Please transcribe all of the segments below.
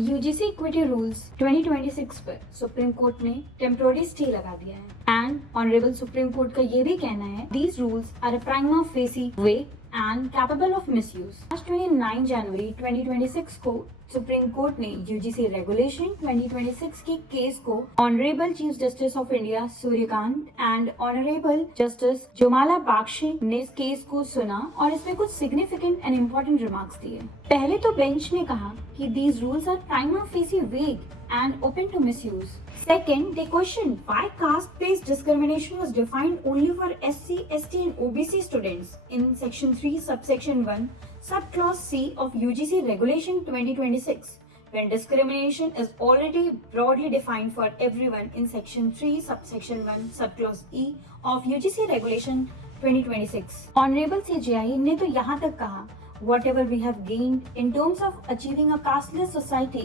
UGC equity rules 2026 पर supreme Court ने temporary stay लगा दिया है एंड ऑनरेबल सुप्रीम कोर्ट का ये भी कहना है these rules are a prima facie vague and capable of misuse. आज 29 जनवरी 2026 को सुप्रीम कोर्ट ने यूजीसी रेगुलेशन 2026 के केस को honourable chief justice of India Suryakant and honourable justice Joymalya Bagchi ने इस केस को सुना और इसमें कुछ सिग्निफिकेंट एंड इम्पोर्टेंट रिमार्क्स दिए। पहले तो बेंच ने कहा कि these rules are prima facie vague and open to misuse. Second, they questioned why caste-based discrimination was defined only for SC, ST and OBC students in Section 3, Subsection 1, Subclause C of UGC Regulation 2026, when discrimination is already broadly defined for everyone in Section 3, Subsection 1, Subclause E of UGC Regulation 2026. Honorable CJI ने तो यहाँ तक कहा whatever we have gained in terms of achieving a casteless society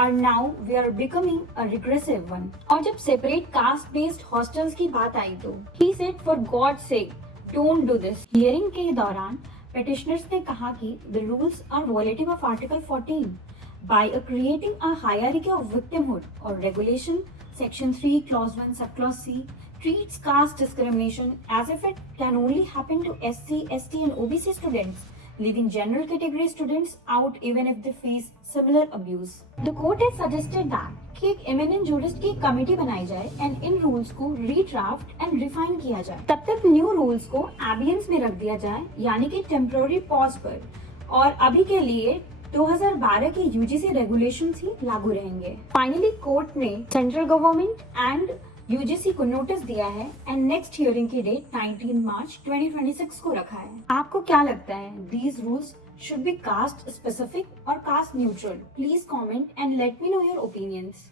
are now we are becoming a regressive one. और जब separate caste based hostels की बात आई तो he said for God's sake don't do this. Hearing के दौरान petitioners ने कहा कि the rules are violative of Article 14 by creating a hierarchy of victimhood or regulation. Section 3 Clause 1 Subclause C treats caste discrimination as if it can only happen to SC, ST and OBC students, leaving general category students out even if they face similar abuse. The court has suggested that कि एक eminent jurist की committee बनाई जाए and in rules को redraft and refine किया जाए। तब तक new rules को abeyance में रख दिया जाए, यानी कि temporary pause पर, और अभी के लिए 2012 के UGC regulations ही लागू रहेंगे। Finally, कोर्ट ने सेंट्रल गवर्नमेंट एंड यूजीसी को नोटिस दिया है एंड नेक्स्ट हियरिंग की डेट 19 मार्च 2026 को रखा है। आपको क्या लगता है these rules should be caste specific और caste neutral? Please comment and let me know your opinions.